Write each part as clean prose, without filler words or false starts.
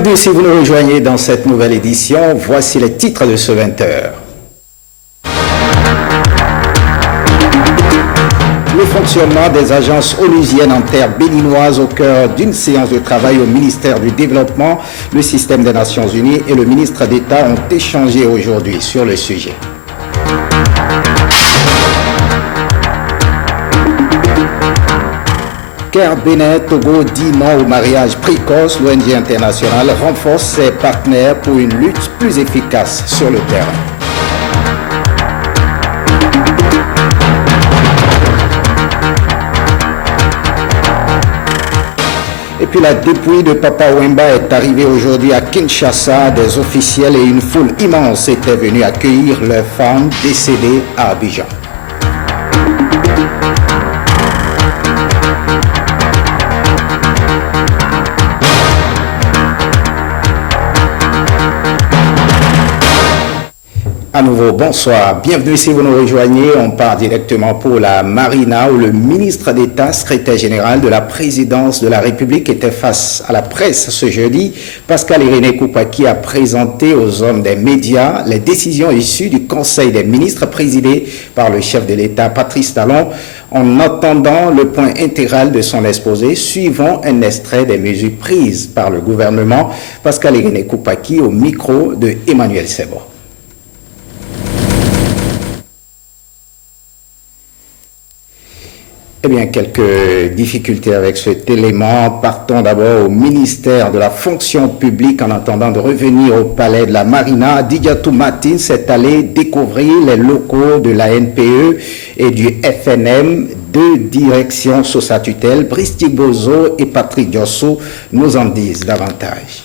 Bienvenue si vous nous rejoignez dans cette nouvelle édition. Voici les titres de ce 20h. Le fonctionnement des agences onusiennes en terre béninoise au cœur d'une séance de travail au ministère du Développement. Le système des Nations Unies et le ministre d'État ont échangé aujourd'hui sur le sujet. Caire Bénin, Togo dit non au mariage précoce. L'ONG internationale renforce ses partenaires pour une lutte plus efficace sur le terrain. Et puis la dépouille de Papa Wemba est arrivée aujourd'hui à Kinshasa. Des officiels et une foule immense étaient venus accueillir leur femme décédée à Abidjan. À nouveau, bonsoir. Bienvenue si vous nous rejoignez. On part directement pour la Marina où le ministre d'État, secrétaire général de la présidence de la République était face à la presse ce jeudi. Pascal-Irénée Koupaki a présenté aux hommes des médias les décisions issues du Conseil des ministres présidé par le chef de l'État, Patrice Talon. En attendant le point intégral de son exposé, suivons un extrait des mesures prises par le gouvernement. Pascal-Irénée Koupaki au micro de Emmanuel Sebo. Eh bien, quelques difficultés avec cet élément. Partons d'abord au ministère de la fonction publique en attendant de revenir au palais de la Marina. Didiatou Martin s'est allé découvrir les locaux de la NPE et du FNM, deux directions sous sa tutelle. Brice Bozo et Patrick Diosso nous en disent davantage.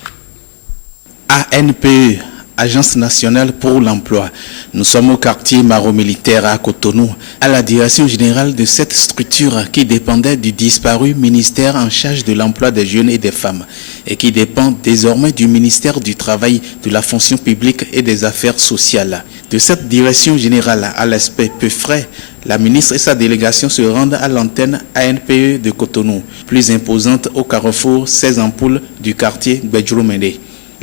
ANPE, Agence nationale pour l'emploi. Nous sommes au quartier Maro-Militaire à Cotonou, à la direction générale de cette structure qui dépendait du disparu ministère en charge de l'emploi des jeunes et des femmes et qui dépend désormais du ministère du Travail, de la fonction publique et des affaires sociales. De cette direction générale à l'aspect peu frais, la ministre et sa délégation se rendent à l'antenne ANPE de Cotonou, plus imposante au carrefour 16 ampoules du quartier Bedjroumende.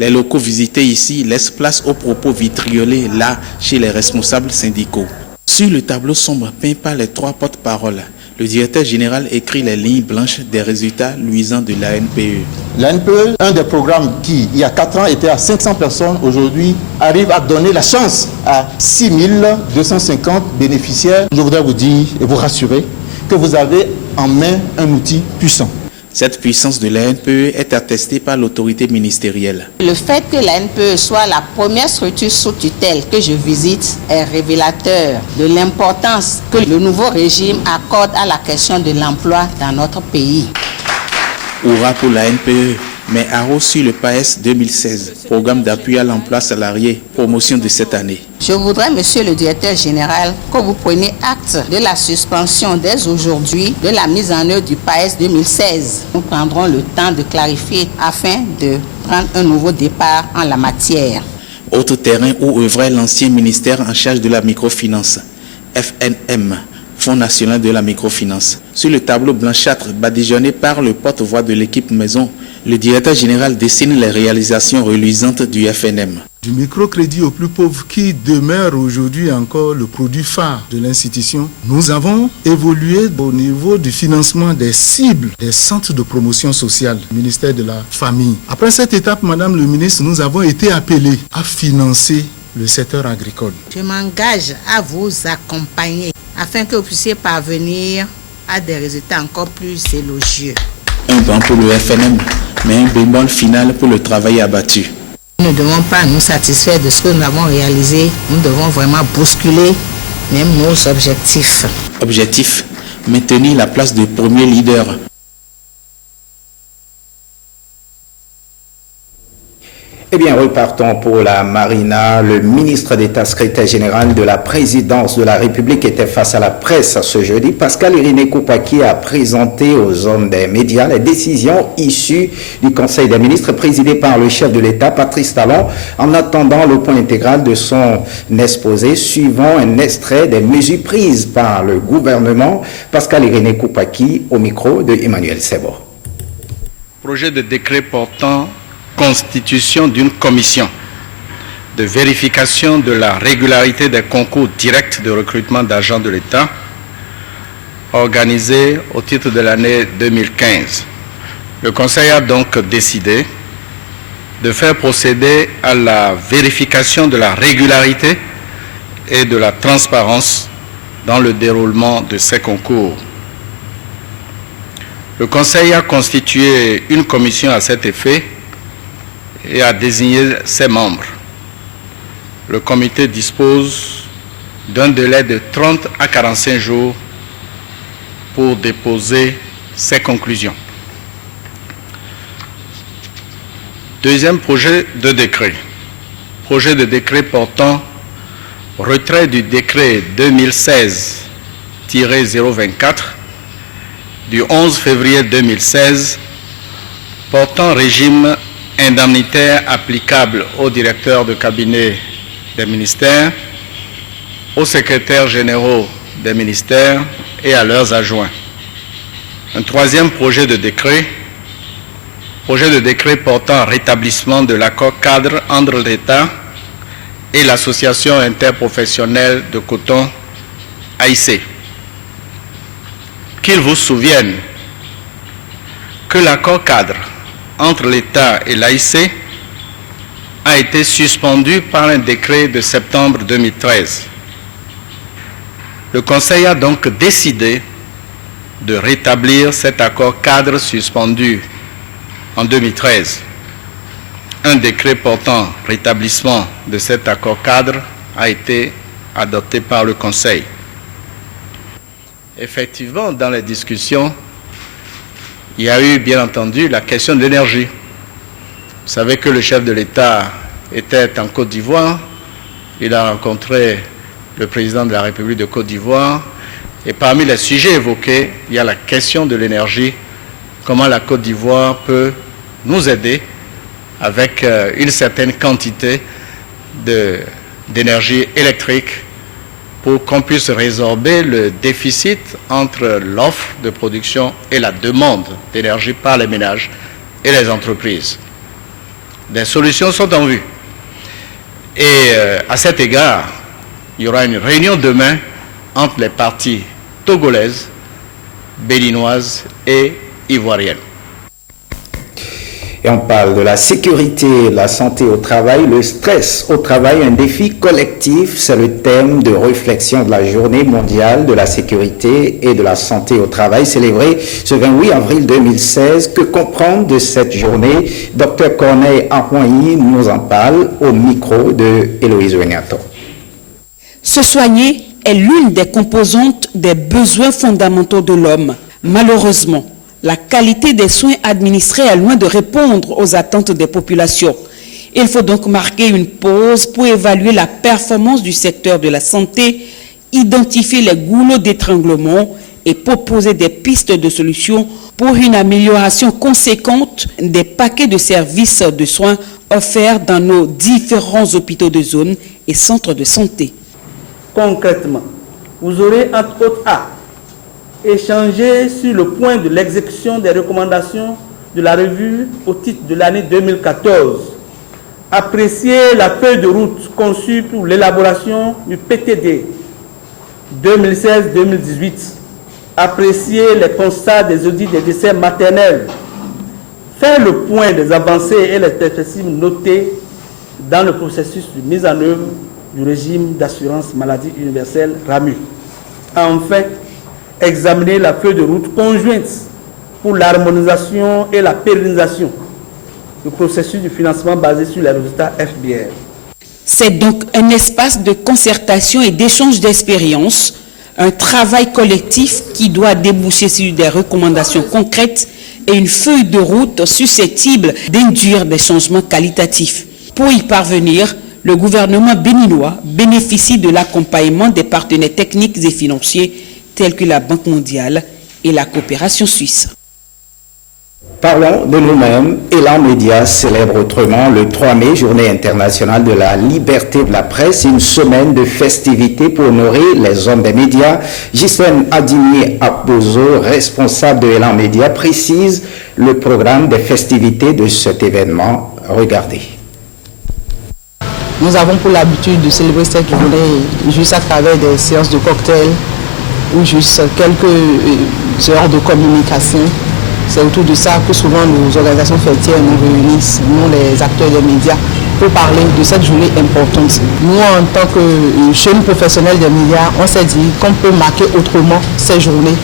Les locaux visités ici laissent place aux propos vitriolés là chez les responsables syndicaux. Sur le tableau sombre peint par les trois porte-paroles, le directeur général écrit les lignes blanches des résultats luisants de la NPE. La NPE, un des programmes qui, il y a 4 ans, était à 500 personnes, aujourd'hui arrive à donner la chance à 6250 bénéficiaires. Je voudrais vous dire et vous rassurer que vous avez en main un outil puissant. Cette puissance de la NPE est attestée par l'autorité ministérielle. Le fait que la NPE soit la première structure sous tutelle que je visite est révélateur de l'importance que le nouveau régime accorde à la question de l'emploi dans notre pays. Hurrah pour la NPE, mais haro sur le PAES 2016, programme d'appui à l'emploi salarié, promotion de cette année. Je voudrais, monsieur le directeur général, que vous preniez acte de la suspension dès aujourd'hui de la mise en œuvre du PAES 2016. Nous prendrons le temps de clarifier afin de prendre un nouveau départ en la matière. Autre terrain où œuvrait l'ancien ministère en charge de la microfinance, FNM, Fonds national de la microfinance. Sur le tableau blanchâtre badigeonné par le porte-voix de l'équipe maison, le directeur général dessine les réalisations reluisantes du FNM. Du microcrédit aux plus pauvres qui demeure aujourd'hui encore le produit phare de l'institution, nous avons évolué au niveau du financement des cibles des centres de promotion sociale, le ministère de la Famille. Après cette étape, Madame le ministre, nous avons été appelés à financer le secteur agricole. Je m'engage à vous accompagner afin que vous puissiez parvenir à des résultats encore plus élogieux. Un banc pour le FNM, mais un bémol final pour le travail abattu. Nous ne devons pas nous satisfaire de ce que nous avons réalisé. Nous devons vraiment bousculer même nos objectifs. Objectif, maintenir la place de premier leader. Eh bien, repartons pour la Marina. Le ministre d'État, secrétaire général de la présidence de la République était face à la presse ce jeudi. Pascal-Irénée Koupaki a présenté aux hommes des médias les décisions issues du Conseil des ministres présidé par le chef de l'État, Patrice Talon. En attendant le point intégral de son exposé, suivant un extrait des mesures prises par le gouvernement. Pascal-Irénée Koupaki au micro de Emmanuel Sebo. Projet de décret portant constitution d'une commission de vérification de la régularité des concours directs de recrutement d'agents de l'État organisés au titre de l'année 2015. Le Conseil a donc décidé de faire procéder à la vérification de la régularité et de la transparence dans le déroulement de ces concours. Le Conseil a constitué une commission à cet effet et a désigné ses membres. Le comité dispose d'un délai de 30 à 45 jours pour déposer ses conclusions. Deuxième projet de décret. Projet de décret portant retrait du décret 2016-024 du 11 février 2016 portant régime indemnitaire applicable aux directeurs de cabinet des ministères, aux secrétaires généraux des ministères et à leurs adjoints. Un troisième projet de décret portant rétablissement de l'accord cadre entre l'État et l'Association interprofessionnelle de coton AIC. Qu'il vous souvienne que l'accord cadre entre l'État et l'AIC a été suspendu par un décret de septembre 2013. Le Conseil a donc décidé de rétablir cet accord cadre suspendu en 2013. Un décret portant rétablissement de cet accord cadre a été adopté par le Conseil. Effectivement, dans les discussions, il y a eu bien entendu la question de l'énergie. Vous savez que le chef de l'État était en Côte d'Ivoire, il a rencontré le président de la République de Côte d'Ivoire, et parmi les sujets évoqués, il y a la question de l'énergie, comment la Côte d'Ivoire peut nous aider avec une certaine quantité d'énergie électrique pour qu'on puisse résorber le déficit entre l'offre de production et la demande d'énergie par les ménages et les entreprises. Des solutions sont en vue. Et à cet égard, il y aura une réunion demain entre les parties togolaises, béninoises et ivoiriennes. Et on parle de la sécurité, la santé au travail, le stress au travail, un défi collectif. C'est le thème de réflexion de la Journée mondiale de la sécurité et de la santé au travail, célébrée ce 28 avril 2016. Que comprendre de cette journée? Dr Corneille Arroigny nous en parle au micro de Héloïse Renato. Se soigner est l'une des composantes des besoins fondamentaux de l'homme. Malheureusement, la qualité des soins administrés est loin de répondre aux attentes des populations. Il faut donc marquer une pause pour évaluer la performance du secteur de la santé, identifier les goulots d'étranglement et proposer des pistes de solutions pour une amélioration conséquente des paquets de services de soins offerts dans nos différents hôpitaux de zone et centres de santé. Concrètement, vous aurez entre autres à échanger sur le point de l'exécution des recommandations de la revue au titre de l'année 2014, apprécier la feuille de route conçue pour l'élaboration du PTD 2016-2018, apprécier les constats des audits des décès maternels, faire le point des avancées et les perspectives notées dans le processus de mise en œuvre du régime d'assurance maladie universelle RAMU. Enfin, examiner la feuille de route conjointe pour l'harmonisation et la pérennisation du processus de financement basé sur les résultats FBR. C'est donc un espace de concertation et d'échange d'expériences, un travail collectif qui doit déboucher sur des recommandations concrètes et une feuille de route susceptible d'induire des changements qualitatifs. Pour y parvenir, le gouvernement béninois bénéficie de l'accompagnement des partenaires techniques et financiers tels que la Banque mondiale et la coopération suisse. Parlons de nous-mêmes. Élan Média célèbre autrement le 3 mai, journée internationale de la liberté de la presse, une semaine de festivités pour honorer les hommes des médias. Ghislaine Adini-Akbozo, responsable de Élan Média, précise le programme des festivités de cet événement. Regardez. Nous avons pour l'habitude de célébrer cette journée juste à travers des séances de cocktails ou juste quelques heures de communication. C'est autour de ça que souvent nos organisations fêtières nous réunissent, nous les acteurs des médias, pour parler de cette journée importante. Nous, en tant que jeunes professionnels des médias, on s'est dit qu'on peut marquer autrement ces journées.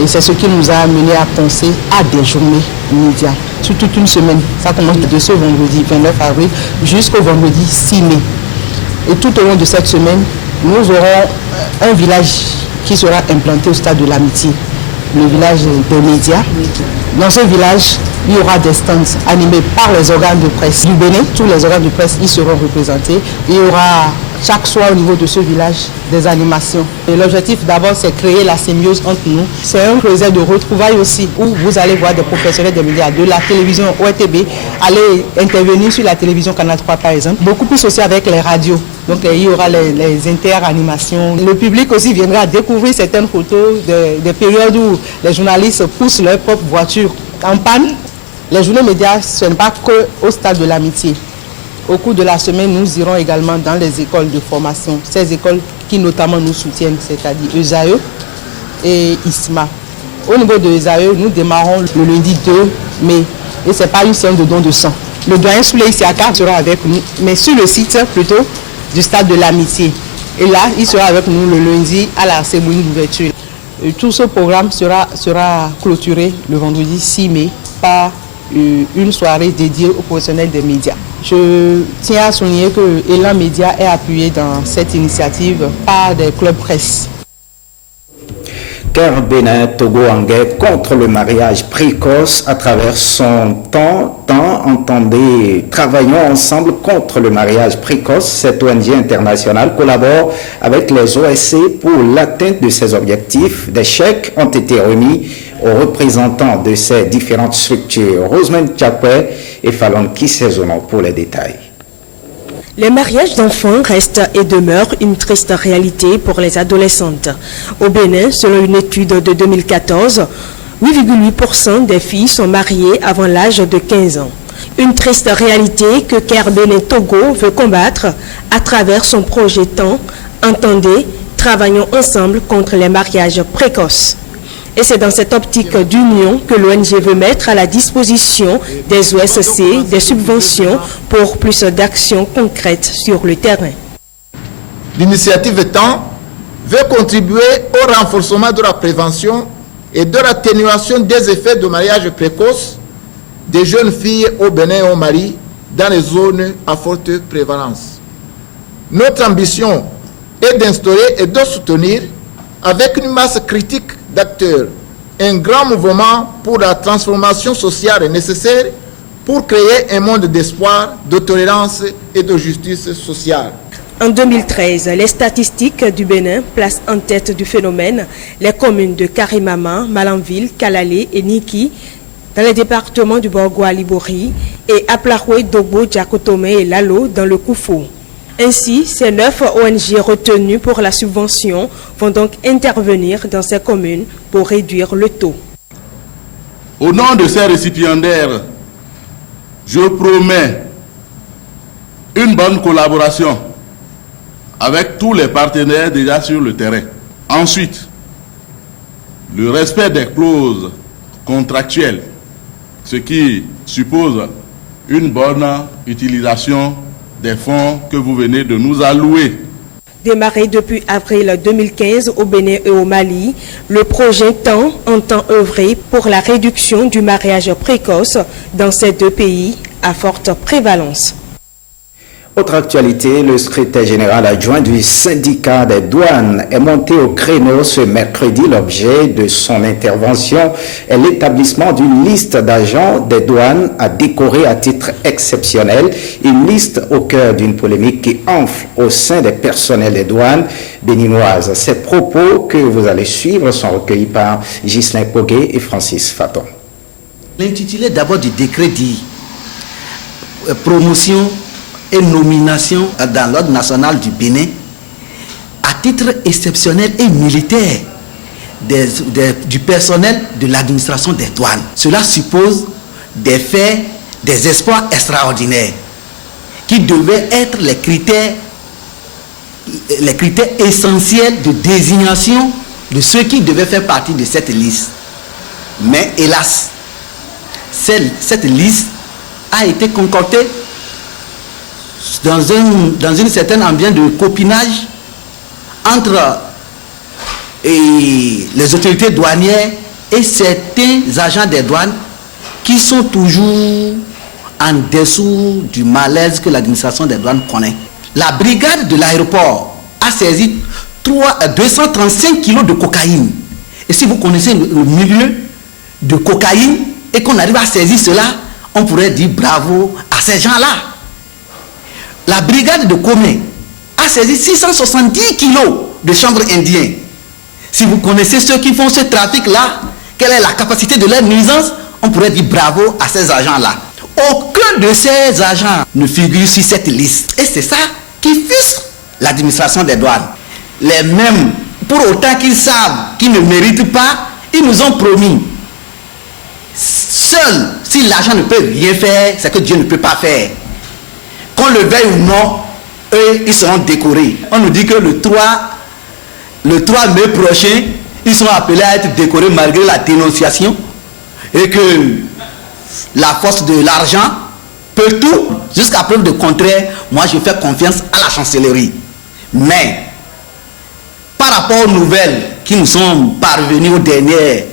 Et c'est ce qui nous a amené à penser à des journées médias. Sur toute une semaine, ça commence de ce vendredi 29 avril jusqu'au vendredi 6 mai. Et tout au long de cette semaine, nous aurons un village qui sera implanté au stade de l'Amitié, le village des médias. Dans ce village, il y aura des stands animés par les organes de presse du Bénin. Tous les organes de presse y seront représentés. Il y aura chaque soir au niveau de ce village des animations. Et l'objectif d'abord, c'est créer la symbiose entre nous. C'est un creuset de retrouvailles aussi, où vous allez voir des professionnels des médias de la télévision ORTB aller intervenir sur la télévision Canal 3 par exemple. Beaucoup plus aussi avec les radios. Donc il y aura les interanimations. Le public aussi viendra découvrir certaines photos des périodes où les journalistes poussent leur propre voiture en panne. Les journées médias, ce n'est pas qu'au stade de l'Amitié. Au cours de la semaine, nous irons également dans les écoles de formation. Ces écoles qui notamment nous soutiennent, c'est-à-dire ESAE et ISMA. Au niveau de ESAE, nous démarrons le lundi 2 mai. Et ce n'est pas une séance de don de sang. Le doyen Souley Isiaka sera avec nous, mais sur le site plutôt du stade de l'Amitié. Et là, il sera avec nous le lundi à la cérémonie d'ouverture. Tout ce programme sera clôturé le vendredi 6 mai par une soirée dédiée aux professionnels des médias. Je tiens à souligner que Élan Média est appuyé dans cette initiative par des clubs presse. Ker Bénin Togo Angais contre le mariage précoce à travers son temps, entendez, travaillons ensemble contre le mariage précoce. Cette ONG internationale collabore avec les OSC pour l'atteinte de ces objectifs. Des chèques ont été remis aux représentants de ces différentes structures. Rosemary Tchapwe et Fallon Kisezono pour les détails. Les mariages d'enfants restent et demeurent une triste réalité pour les adolescentes. Au Bénin, selon une étude de 2014, 8,8% des filles sont mariées avant l'âge de 15 ans. Une triste réalité que Ker Bénin Togo veut combattre à travers son projet Temps, entendez, travaillons ensemble contre les mariages précoces. Et c'est dans cette optique d'union que l'ONG veut mettre à la disposition des OSC des subventions pour plus d'actions concrètes sur le terrain. L'initiative Temps veut contribuer au renforcement de la prévention et de l'atténuation des effets de mariage précoce des jeunes filles au Bénin et au Mali dans les zones à forte prévalence. Notre ambition est d'instaurer et de soutenir avec une masse critique d'acteurs, un grand mouvement pour la transformation sociale est nécessaire pour créer un monde d'espoir, de tolérance et de justice sociale. En 2013, les statistiques du Bénin placent en tête du phénomène les communes de Karimama, Malanville, Kalalé et Niki, dans les départements du Borgoa-Libori, et Aplaroué, Dogbo, Djakotome et Lalo dans le Koufou. Ainsi, ces 9 ONG retenues pour la subvention vont donc intervenir dans ces communes pour réduire le taux. Au nom de ces récipiendaires, je promets une bonne collaboration avec tous les partenaires déjà sur le terrain. Ensuite, le respect des clauses contractuelles, ce qui suppose une bonne utilisation des fonds que vous venez de nous allouer. Démarré depuis avril 2015 au Bénin et au Mali, le projet Temps entend œuvrer pour la réduction du mariage précoce dans ces deux pays à forte prévalence. Autre actualité, le secrétaire général adjoint du syndicat des douanes est monté au créneau ce mercredi. L'objet de son intervention est l'établissement d'une liste d'agents des douanes à décorer à titre exceptionnel. Une liste au cœur d'une polémique qui enfle au sein des personnels des douanes béninoises. Ces propos que vous allez suivre sont recueillis par Ghislain Kogué et Francis Faton. L'intitulé d'abord du décret dit promotion et nomination dans l'ordre national du Bénin à titre exceptionnel et militaire du personnel de l'administration des douanes. Cela suppose des faits des espoirs extraordinaires qui devaient être les critères essentiels de désignation de ceux qui devaient faire partie de cette liste. Mais hélas, cette liste a été concoctée dans une certaine ambiance de copinage entre les autorités douanières et certains agents des douanes qui sont toujours en dessous du malaise que l'administration des douanes connaît. La brigade de l'aéroport a saisi 235 kilos de cocaïne. Et si vous connaissez le milieu de cocaïne et qu'on arrive à saisir cela, on pourrait dire bravo à ces gens-là. La brigade de Comé a saisi 670 kilos de chanvre indien. Si vous connaissez ceux qui font ce trafic-là, quelle est la capacité de leur nuisance, on pourrait dire bravo à ces agents-là. Aucun de ces agents ne figure sur cette liste. Et c'est ça qui frustre l'administration des douanes. Les mêmes, pour autant qu'ils savent qu'ils ne méritent pas, ils nous ont promis. Seul, si l'agent ne peut rien faire, c'est que Dieu ne peut pas faire. Qu'on le veuille ou non, eux, ils seront décorés. On nous dit que le 3 mai prochain, ils sont appelés à être décorés malgré la dénonciation et que la force de l'argent peut tout. Jusqu'à preuve de contraire, moi je fais confiance à la chancellerie. Mais par rapport aux nouvelles qui nous sont parvenues au dernier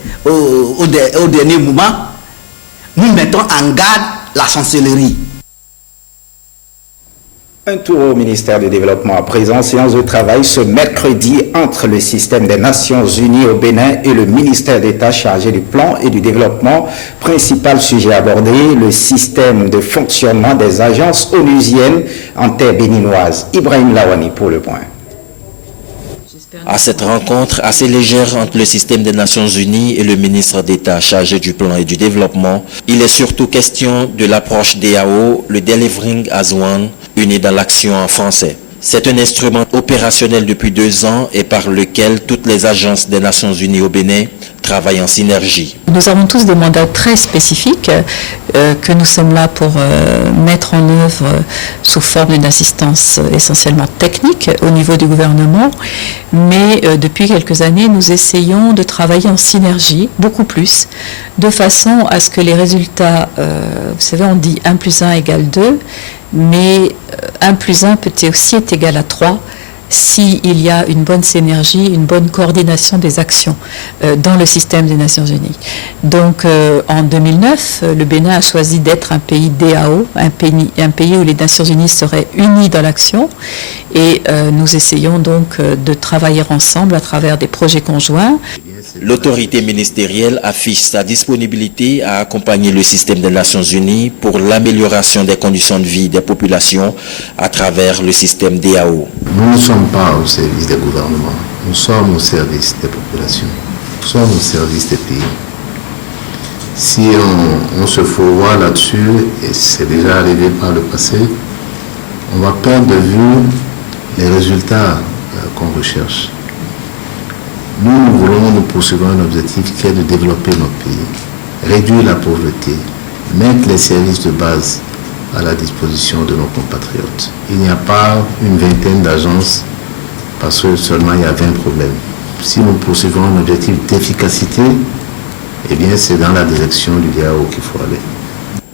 moment, nous mettons en garde la chancellerie. Un tour au ministère du Développement à présent, séance de travail ce mercredi entre le système des Nations Unies au Bénin et le ministère d'État chargé du plan et du développement. Principal sujet abordé, le système de fonctionnement des agences onusiennes en terre béninoise. Ibrahim Lawani pour le point. À cette rencontre assez légère entre le système des Nations Unies et le ministre d'État chargé du plan et du développement, il est surtout question de l'approche DAO, le Delivering as One, uni dans l'action en français. C'est un instrument opérationnel depuis 2 ans et par lequel toutes les agences des Nations Unies au Bénin travaillent en synergie. Nous avons tous des mandats très spécifiques que nous sommes là pour mettre en œuvre sous forme d'une assistance essentiellement technique au niveau du gouvernement. Mais depuis quelques années, nous essayons de travailler en synergie, beaucoup plus, de façon à ce que les résultats, vous savez, on dit 1 + 1 = 2, mais 1 + 1 peut aussi être égal à 3 s'il y a une bonne synergie, une bonne coordination des actions dans le système des Nations Unies. Donc en 2009, le Bénin a choisi d'être un pays DAO, un pays où les Nations Unies seraient unies dans l'action, et nous essayons donc de travailler ensemble à travers des projets conjoints. L'autorité ministérielle affiche sa disponibilité à accompagner le système des Nations Unies pour l'amélioration des conditions de vie des populations à travers le système DAO. Nous ne sommes pas au service des gouvernements, nous sommes au service des populations, nous sommes au service des pays. Si on se fourvoie là-dessus, et c'est déjà arrivé par le passé, on va perdre de vue les résultats qu'on recherche. Nous poursuivons un objectif qui est de développer nos pays, réduire la pauvreté, mettre les services de base à la disposition de nos compatriotes. Il n'y a pas une vingtaine d'agences parce que seulement il y a 20 problèmes. Si nous poursuivons un objectif d'efficacité, eh bien c'est dans la direction du DAO qu'il faut aller.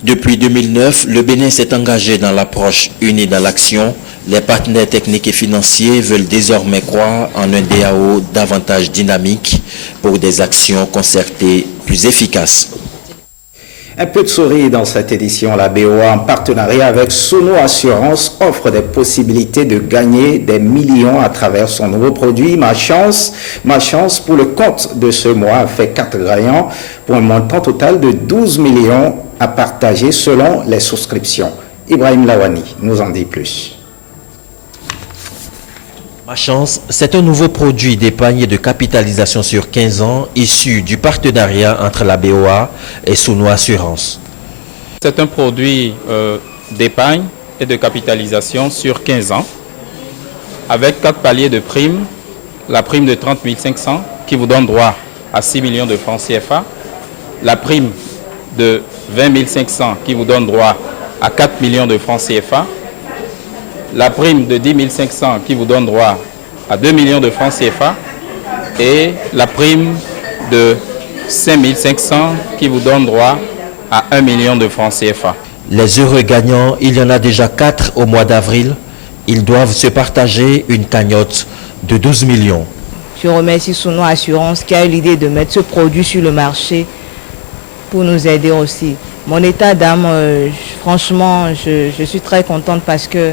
Depuis 2009, le Bénin s'est engagé dans l'approche unie dans l'action. Les partenaires techniques et financiers veulent désormais croire en un DAO davantage dynamique pour des actions concertées plus efficaces. Un peu de sourire dans cette édition. La BOA, en partenariat avec Sono Assurance, offre des possibilités de gagner des millions à travers son nouveau produit. Ma chance, pour le compte de ce mois, a fait 4 gagnants pour un montant total de 12 millions à partager selon les souscriptions. Ibrahim Lawani nous en dit plus. Ma chance, c'est un nouveau produit d'épargne et de capitalisation sur 15 ans issu du partenariat entre la BOA et Sono Assurance. C'est un produit d'épargne et de capitalisation sur 15 ans avec 4 paliers de primes. La prime de 30 500 qui vous donne droit à 6 millions de francs CFA. La prime de 20 500 qui vous donne droit à 4 millions de francs CFA, la prime de 10 500 qui vous donne droit à 2 millions de francs CFA et la prime de 5 500 qui vous donne droit à 1 million de francs CFA. Les heureux gagnants, il y en a déjà 4 au mois d'avril. Ils doivent se partager une cagnotte de 12 millions. Je remercie Souno Assurance qui a eu l'idée de mettre ce produit sur le marché pour nous aider aussi. Mon état d'âme, franchement, je suis très contente parce que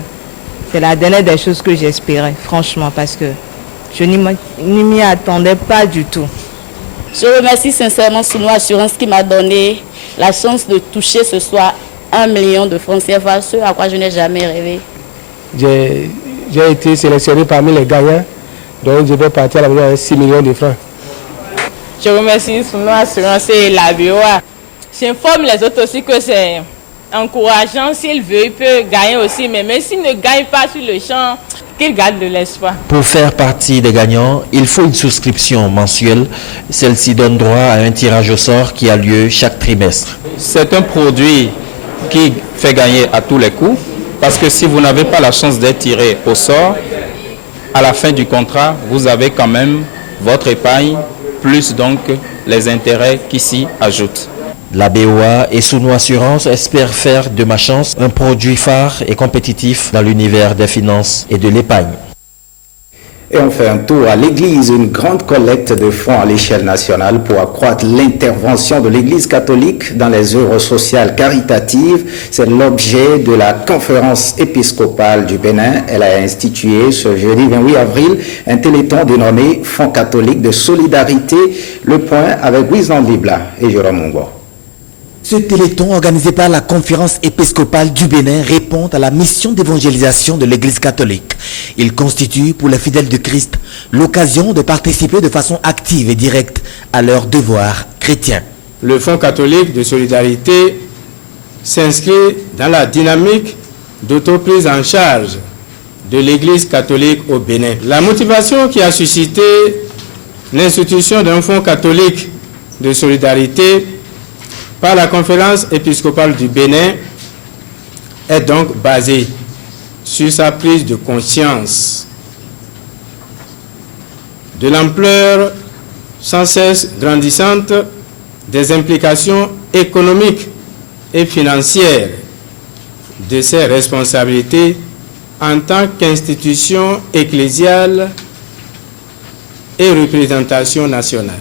c'est la dernière des choses que j'espérais, franchement, parce que je ne m'y attendais pas du tout. Je remercie sincèrement Souno Assurance qui m'a donné la chance de toucher ce soir 1 million de francs CFA, ce à quoi je n'ai jamais rêvé. J'ai été sélectionné parmi les gagnants, donc je vais partir à la maison avec 6 millions de francs. Je remercie Souno Assurance et la BOA. J'informe les autres aussi que c'est encourageant. S'il veut, il peut gagner aussi, mais même s'il ne gagne pas sur le champ, qu'il garde de l'espoir. Pour faire partie des gagnants, il faut une souscription mensuelle. Celle-ci donne droit à un tirage au sort qui a lieu chaque trimestre. C'est un produit qui fait gagner à tous les coups, parce que si vous n'avez pas la chance d'être tiré au sort, à la fin du contrat, vous avez quand même votre épargne, plus donc les intérêts qui s'y ajoutent. La BOA et Souno Assurance espèrent faire de ma chance un produit phare et compétitif dans l'univers des finances et de l'épargne. Et on fait un tour à l'Église, une grande collecte de fonds à l'échelle nationale pour accroître l'intervention de l'Église catholique dans les œuvres sociales caritatives. C'est l'objet de la conférence épiscopale du Bénin. Elle a institué ce jeudi 28 avril un téléthon dénommé Fonds catholique de solidarité. Le point avec Wisdom Libla et Jérôme Mongo. Ce téléthon organisé par la conférence épiscopale du Bénin répond à la mission d'évangélisation de l'Église catholique. Il constitue pour les fidèles de Christ l'occasion de participer de façon active et directe à leurs devoirs chrétiens. Le Fonds catholique de solidarité s'inscrit dans la dynamique d'autoprise en charge de l'Église catholique au Bénin. La motivation qui a suscité l'institution d'un Fonds catholique de solidarité par la conférence épiscopale du Bénin est donc basée sur sa prise de conscience de l'ampleur sans cesse grandissante des implications économiques et financières de ses responsabilités en tant qu'institution ecclésiale et représentation nationale.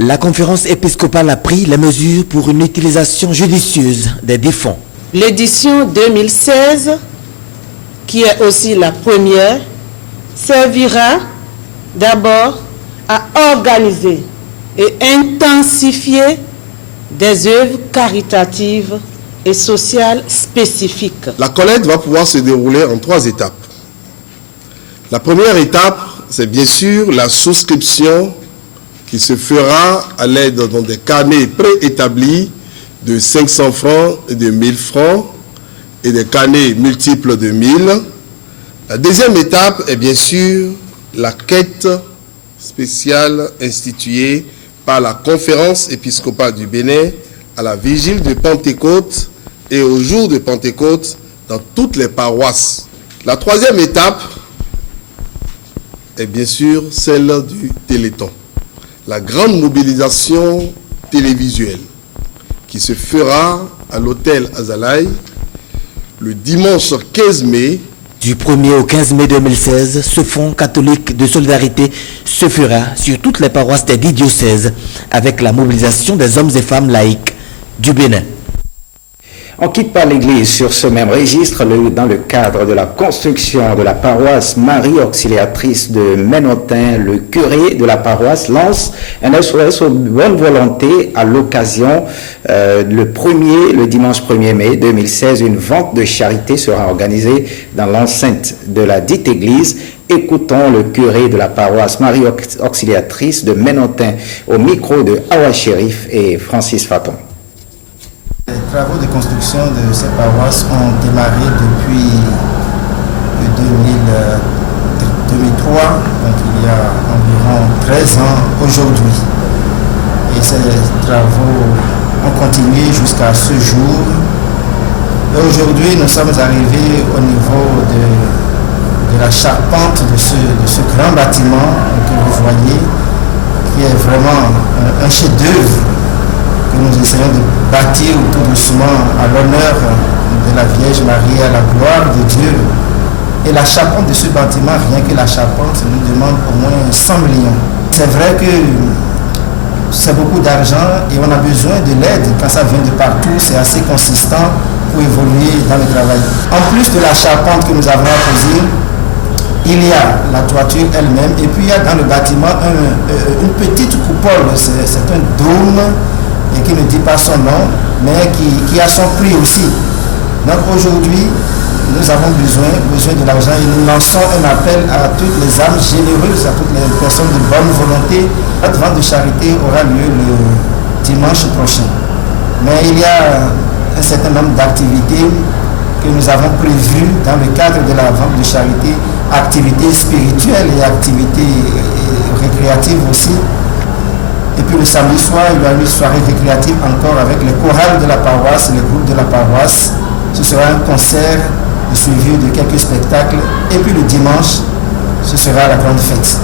La conférence épiscopale a pris les mesures pour une utilisation judicieuse des fonds. L'édition 2016, qui est aussi la première, servira d'abord à organiser et intensifier des œuvres caritatives et sociales spécifiques. La collecte va pouvoir se dérouler en 3 étapes. La première étape, c'est bien sûr la souscription qui se fera à l'aide dans des carnets préétablis de 500 francs et de 1000 francs et des carnets multiples de 1000. La deuxième étape est bien sûr la quête spéciale instituée par la conférence épiscopale du Bénin à la vigile de Pentecôte et au jour de Pentecôte dans toutes les paroisses. La troisième étape est bien sûr celle du Téléthon. La grande mobilisation télévisuelle qui se fera à l'hôtel Azalaï le dimanche 15 mai. Du 1er au 15 mai 2016, ce fonds catholique de solidarité se fera sur toutes les paroisses des 10 diocèses avec la mobilisation des hommes et femmes laïcs du Bénin. On quitte pas l'Église sur ce même registre dans le cadre de la construction de la paroisse Marie Auxiliatrice de Ménotin. Le curé de la paroisse lance un SOS aux bonnes volontés à l'occasion le dimanche 1er mai 2016. Une vente de charité sera organisée dans l'enceinte de la dite église. Écoutons le curé de la paroisse Marie Auxiliatrice de Ménotin au micro de Awa Chérif et Francis Faton. Les travaux de construction de cette paroisse ont démarré depuis 2003, donc il y a environ 13 ans aujourd'hui. Et ces travaux ont continué jusqu'à ce jour. Et aujourd'hui, nous sommes arrivés au niveau de la charpente de ce grand bâtiment que vous voyez, qui est vraiment un chef-d'œuvre que nous essayons de bâtir tout doucement à l'honneur de la Vierge Marie, à la gloire de Dieu. Et la charpente de ce bâtiment, rien que la charpente, nous demande au moins 100 millions. C'est vrai que c'est beaucoup d'argent et on a besoin de l'aide. Quand ça vient de partout, c'est assez consistant pour évoluer dans le travail. En plus de la charpente que nous avons apposée, il y a la toiture elle-même et puis il y a dans le bâtiment une petite coupole, c'est un dôme et qui ne dit pas son nom, mais qui a son prix aussi. Donc aujourd'hui, nous avons besoin de l'argent et nous lançons un appel à toutes les âmes généreuses, à toutes les personnes de bonne volonté. Notre vente de charité aura lieu le dimanche prochain. Mais il y a un certain nombre d'activités que nous avons prévues dans le cadre de la vente de charité, activités spirituelles et activités récréatives aussi. Et puis le samedi soir, il y a une soirée récréative encore avec les chorales de la paroisse, les groupes de la paroisse. Ce sera un concert suivi de quelques spectacles. Et puis le dimanche, ce sera la grande fête.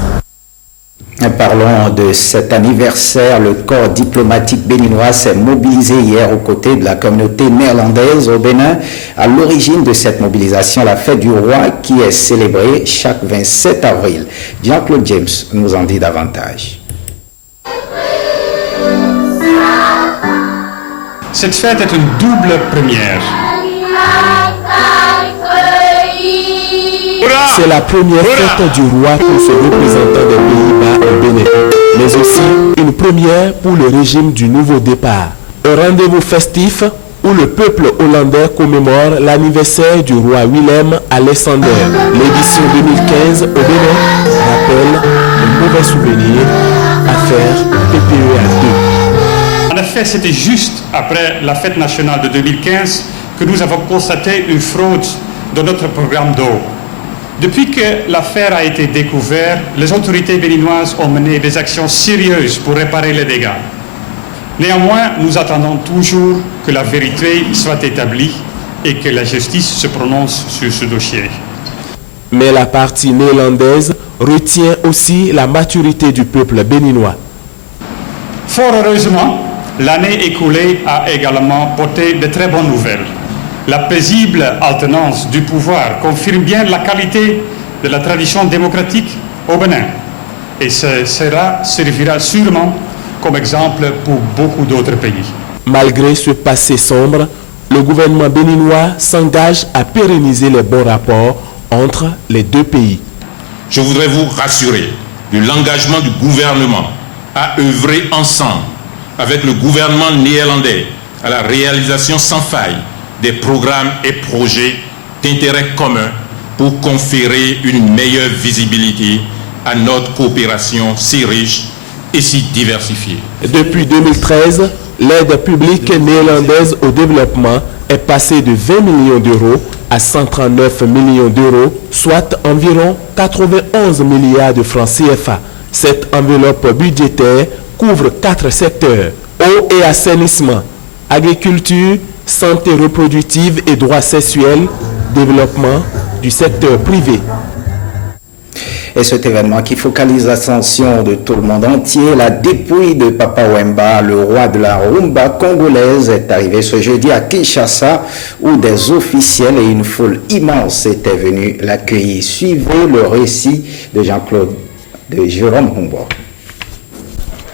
Parlons de cet anniversaire. Le corps diplomatique béninois s'est mobilisé hier aux côtés de la communauté néerlandaise au Bénin. À l'origine de cette mobilisation, la fête du roi qui est célébrée chaque 27 avril. Jean-Claude James nous en dit davantage. Cette fête est une double première. C'est la première fête du roi pour ce représentant des Pays-Bas au Bénin, mais aussi une première pour le régime du nouveau départ. Un rendez-vous festif où le peuple hollandais commémore l'anniversaire du roi Willem Alexander. L'édition 2015 au Bénin rappelle un mauvais souvenir, affaire PPEA 2. En effet, c'était juste après la fête nationale de 2015 que nous avons constaté une fraude dans notre programme d'eau. Depuis que l'affaire a été découverte, les autorités béninoises ont mené des actions sérieuses pour réparer les dégâts. Néanmoins, nous attendons toujours que la vérité soit établie et que la justice se prononce sur ce dossier. Mais la partie néerlandaise retient aussi la maturité du peuple béninois. Fort heureusement, l'année écoulée a également porté de très bonnes nouvelles. La paisible alternance du pouvoir confirme bien la qualité de la tradition démocratique au Bénin. Et cela servira sûrement comme exemple pour beaucoup d'autres pays. Malgré ce passé sombre, le gouvernement béninois s'engage à pérenniser les bons rapports entre les deux pays. Je voudrais vous rassurer de l'engagement du gouvernement à œuvrer ensemble avec le gouvernement néerlandais à la réalisation sans faille des programmes et projets d'intérêt commun pour conférer une meilleure visibilité à notre coopération si riche et si diversifiée. Depuis 2013, l'aide publique néerlandaise au développement est passée de 20 millions d'euros à 139 millions d'euros, soit environ 91 milliards de francs CFA. Cette enveloppe budgétaire couvre 4 secteurs: eau et assainissement, agriculture, santé reproductive et droits sexuels, développement du secteur privé. Et cet événement qui focalise l'attention de tout le monde entier, la dépouille de Papa Wemba, le roi de la rumba congolaise, est arrivée ce jeudi à Kinshasa, où des officiels et une foule immense étaient venus l'accueillir. Suivez le récit de Jean-Claude, de Jérôme Humbo.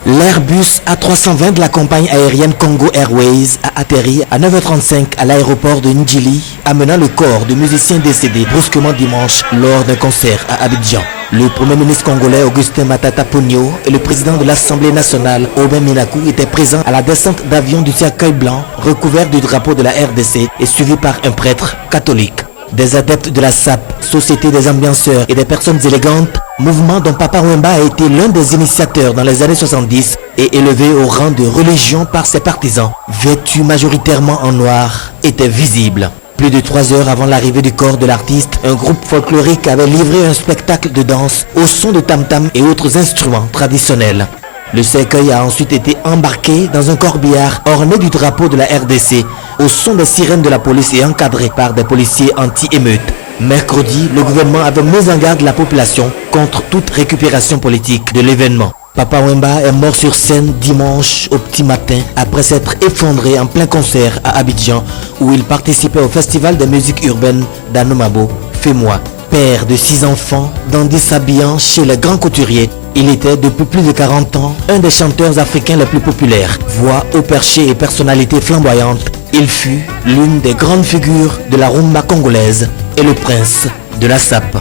L'Airbus A320 de la compagnie aérienne Congo Airways a atterri à 9h35 à l'aéroport de Ndjili, amenant le corps de musiciens décédés brusquement dimanche lors d'un concert à Abidjan. Le Premier ministre congolais Augustin Matata Ponyo et le président de l'Assemblée nationale Aubin Minakou étaient présents à la descente d'avion du cercueil blanc recouvert du drapeau de la RDC et suivi par un prêtre catholique. Des adeptes de la SAP, Société des ambianceurs et des personnes élégantes, mouvement dont Papa Wemba a été l'un des initiateurs dans les années 70 et élevé au rang de religion par ses partisans, vêtus majoritairement en noir, était visible. Plus de 3 heures avant l'arrivée du corps de l'artiste, un groupe folklorique avait livré un spectacle de danse au son de tam-tam et autres instruments traditionnels. Le cercueil a ensuite été embarqué dans un corbillard orné du drapeau de la RDC au son des sirènes de la police et encadré par des policiers anti-émeutes. Mercredi, le gouvernement avait mis en garde la population contre toute récupération politique de l'événement. Papa Wemba est mort sur scène dimanche au petit matin après s'être effondré en plein concert à Abidjan où il participait au festival de musique urbaine d'Anomabo, Fais-moi. Père de 6 enfants, dandy s'habillant chez les grands couturiers, il était depuis plus de 40 ans un des chanteurs africains les plus populaires. Voix au perché et personnalité flamboyante, il fut l'une des grandes figures de la rumba congolaise et le prince de la sape.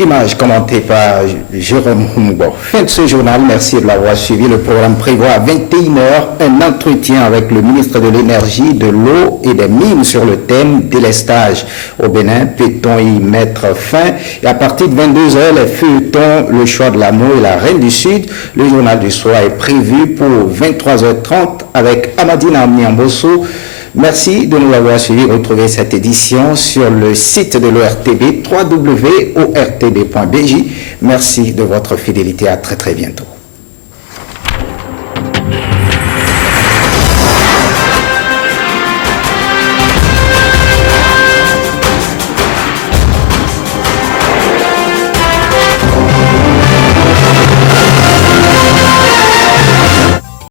Image commentée par Jérôme Humbo. Fin de ce journal, merci de l'avoir suivi. Le programme prévoit à 21h un entretien avec le ministre de l'Énergie, de l'Eau et des Mines sur le thème délestage. Au Bénin, peut-on y mettre fin? Et à partir de 22h, les feuilletons, le choix de l'amour et la Reine du Sud. Le journal du soir est prévu pour 23h30 avec Amadine Amniambosso. Merci de nous avoir suivis. Retrouvez cette édition sur le site de l'ORTB, www.ortb.bj. Merci de votre fidélité. À très bientôt.